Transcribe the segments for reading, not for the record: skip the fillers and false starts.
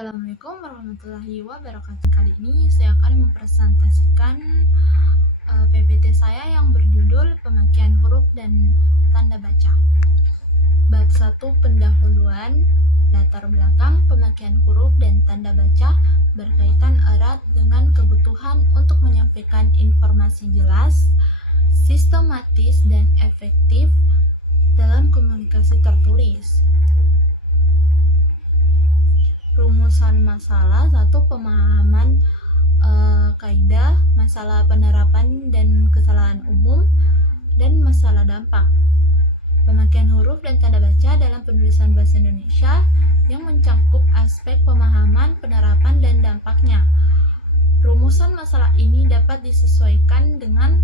Assalamualaikum warahmatullahi wabarakatuh. Kali ini saya akan mempresentasikan PPT saya yang berjudul Pemakaian Huruf dan Tanda Baca. Bab 1 Pendahuluan. Latar belakang pemakaian huruf dan tanda baca berkaitan erat dengan kebutuhan untuk menyampaikan informasi jelas, sistematis, dan efektif dalam komunikasi tertulis. Rumusan masalah. 1. Pemahaman kaidah, masalah penerapan dan kesalahan umum, dan masalah dampak. Pemakaian huruf dan tanda baca dalam penulisan bahasa Indonesia yang mencakup aspek pemahaman, penerapan, dan dampaknya. Rumusan masalah ini dapat disesuaikan dengan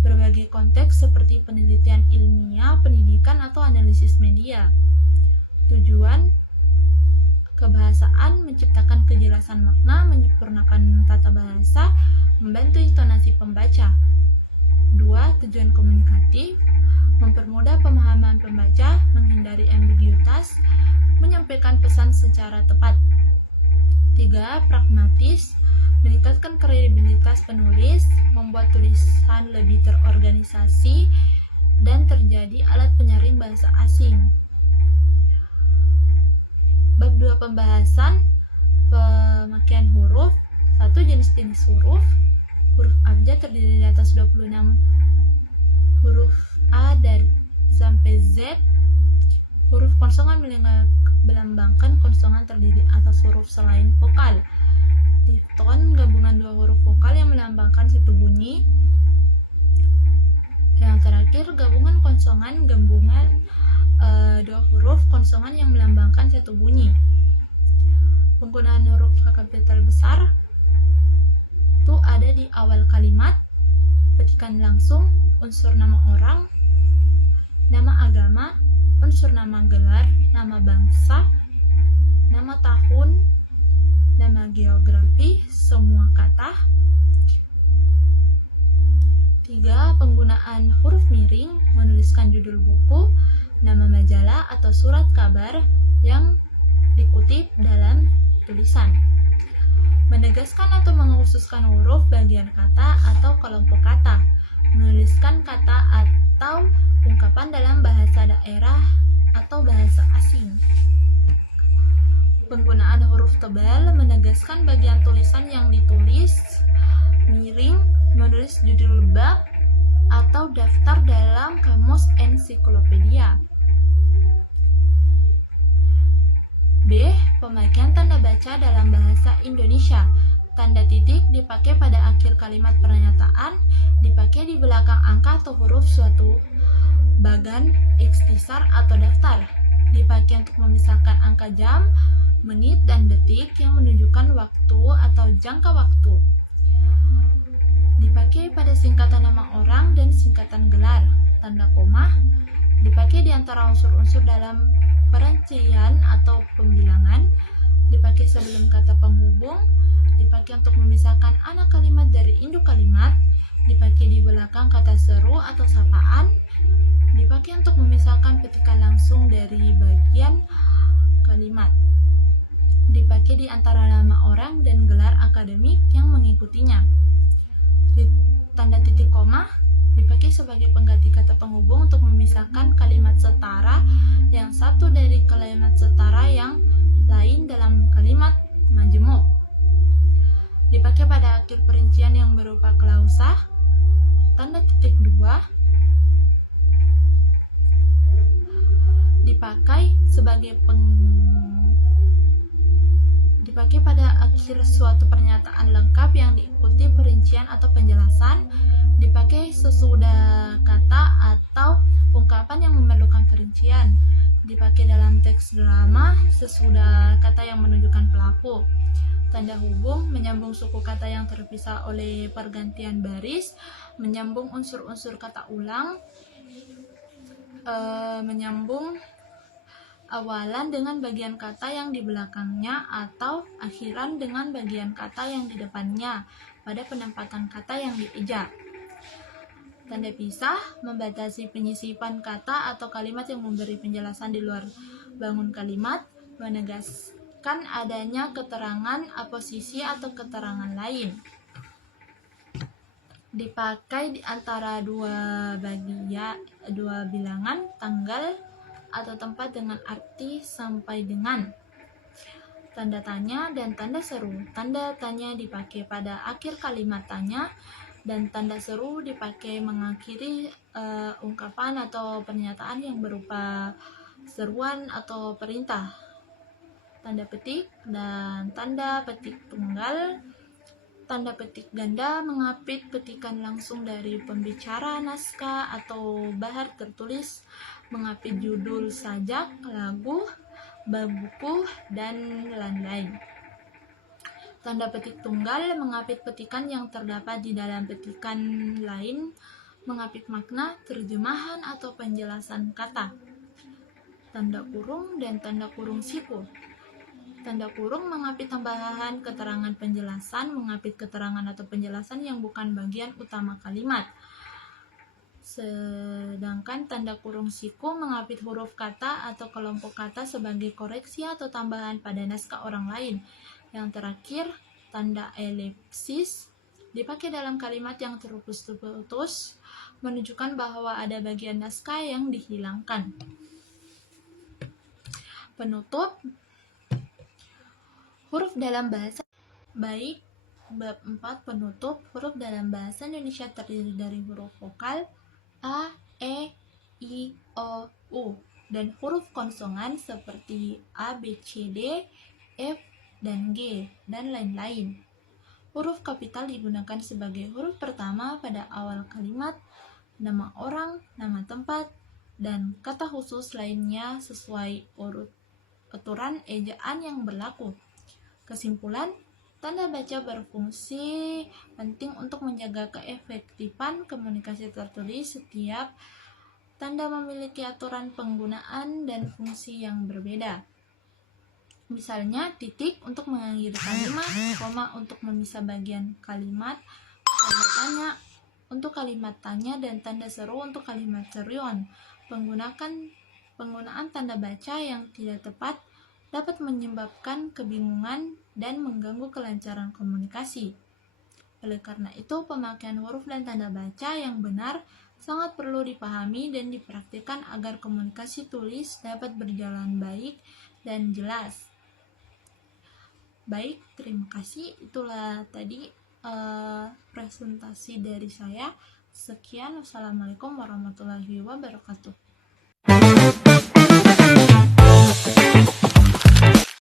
berbagai konteks seperti penelitian ilmiah, pendidikan, atau analisis media. Tujuan kebahasaan: menciptakan kejelasan makna, menyempurnakan tata bahasa, membantu intonasi pembaca. 2. Tujuan komunikatif: mempermudah pemahaman pembaca, menghindari ambiguitas, menyampaikan pesan secara tepat. 3. Pragmatis: meningkatkan kredibilitas penulis, membuat tulisan lebih terorganisasi, dan terjadi alat penyaring bahasa asing. Bab 2 Pembahasan pemakaian huruf. 1. Jenis-jenis huruf. Huruf abjad terdiri di atas 26 huruf A dari sampai Z. Huruf konsongan melambangkan konsongan terdiri atas huruf selain vokal. Difton gabungan dua huruf vokal yang melambangkan satu bunyi. Yang terakhir gabungan konsongan gabungan dua huruf konsongan yang melambangkan satu bunyi. Penggunaan huruf H kapital besar itu ada di awal kalimat, petikan langsung, unsur nama orang, nama agama, unsur nama gelar, nama bangsa, nama tahun, nama geografi, semua kata. 3. Penggunaan huruf miring, menuliskan judul buku, nama majalah atau surat kabar yang dikutip dalam tulisan. Menegaskan atau mengkhususkan huruf, bagian kata, atau kelompok kata. Menuliskan kata atau ungkapan dalam bahasa daerah atau bahasa asing. Penggunaan huruf tebal, menegaskan bagian tulisan yang ditulis miring, menulis judul bab atau daftar dalam kamus ensiklopedia. B. Pemakaian tanda baca dalam bahasa Indonesia. Tanda titik dipakai pada akhir kalimat pernyataan, dipakai di belakang angka atau huruf suatu bagan, ikhtisar, atau daftar. Dipakai untuk memisahkan angka jam, menit, dan detik yang menunjukkan waktu atau jangka waktu. Dipakai pada singkatan nama orang dan singkatan gelar. Tanda koma dipakai di antara unsur-unsur dalam perincian atau pembilangan. Dipakai sebelum kata penghubung. Dipakai untuk memisahkan anak kalimat dari induk kalimat. Dipakai di belakang kata seru atau sapaan. Dipakai untuk memisahkan petikan langsung dari bagian kalimat. Dipakai di antara nama orang dan gelar akademik yang mengikutinya. Tanda titik koma dipakai sebagai pengganti kata penghubung untuk memisahkan kalimat setara yang satu dari kalimat setara yang lain dalam kalimat majemuk. Dipakai pada akhir perincian yang berupa klausah. Tanda titik dua dipakai sebagai dipakai pada akhir suatu pernyataan lengkap yang diikuti perincian atau penjelasan. Dipakai sesudah kata atau ungkapan yang memerlukan perincian. Dipakai dalam teks drama sesudah kata yang menunjukkan pelaku. Tanda hubung menyambung suku kata yang terpisah oleh pergantian baris, menyambung unsur-unsur kata ulang, menyambung awalan dengan bagian kata yang di belakangnya atau akhiran dengan bagian kata yang di depannya pada penempatan kata yang dieja. Tanda pisah membatasi penyisipan kata atau kalimat yang memberi penjelasan di luar bangun kalimat, kan adanya keterangan aposisi atau keterangan lain. Dipakai di antara dua bilangan, tanggal atau tempat dengan arti sampai dengan. Tanda tanya dan tanda seru. Tanda tanya dipakai pada akhir kalimat tanya dan tanda seru dipakai mengakhiri ungkapan atau pernyataan yang berupa seruan atau perintah. Tanda petik dan tanda petik tunggal. Tanda petik ganda mengapit petikan langsung dari pembicara naskah atau bahar tertulis, mengapit judul sajak, lagu, bab buku, dan lain-lain. Tanda petik tunggal mengapit petikan yang terdapat di dalam petikan lain, mengapit makna, terjemahan, atau penjelasan kata. Tanda kurung dan tanda kurung siku. Tanda kurung mengapit tambahan keterangan penjelasan, mengapit keterangan atau penjelasan yang bukan bagian utama kalimat. Sedangkan tanda kurung siku mengapit huruf kata atau kelompok kata sebagai koreksi atau tambahan pada naskah orang lain. Yang terakhir, tanda elipsis dipakai dalam kalimat yang terputus-putus, menunjukkan bahwa ada bagian naskah yang dihilangkan. Penutup. Huruf dalam bahasa baik. Bab 4 penutup. Huruf dalam bahasa Indonesia terdiri dari huruf vokal A, E, I, O, U dan huruf konsonan seperti A, B, C, D, F, dan G, dan lain-lain. Huruf kapital digunakan sebagai huruf pertama pada awal kalimat, nama orang, nama tempat, dan kata khusus lainnya sesuai aturan ejaan yang berlaku. Kesimpulan, tanda baca berfungsi penting untuk menjaga keefektifan komunikasi tertulis. Setiap tanda memiliki aturan penggunaan dan fungsi yang berbeda. Misalnya, titik untuk mengakhiri kalimat, koma untuk memisah bagian kalimat, tanda tanya untuk kalimat tanya, dan tanda seru untuk kalimat seruan. Penggunaan tanda baca yang tidak tepat dapat menyebabkan kebingungan dan mengganggu kelancaran komunikasi. Oleh karena itu, pemakaian huruf dan tanda baca yang benar sangat perlu dipahami dan dipraktikkan agar komunikasi tulis dapat berjalan baik dan jelas. Baik, terima kasih. Itulah tadi presentasi dari saya. Sekian, wassalamualaikum warahmatullahi wabarakatuh.